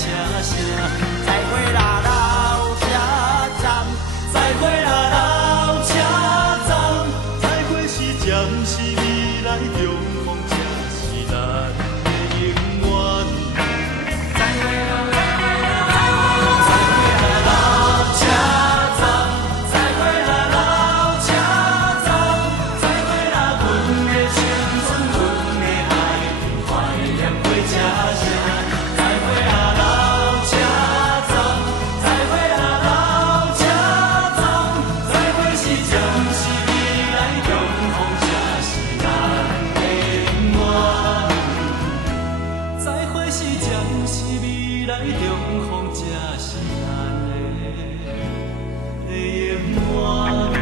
车声，再会啦老车站，再会啦老车站，再会是暂时未来重逢，才是咱的永远。再会啦，再会啦老车站，再会啦老车站，再会啦阮的青春，阮的爱，怀念火车声。再会啦老车站，再会啦老车站，再会是暂时未来重逢，才是咱的永远。再会是暂时未来重逢，才是咱的永远。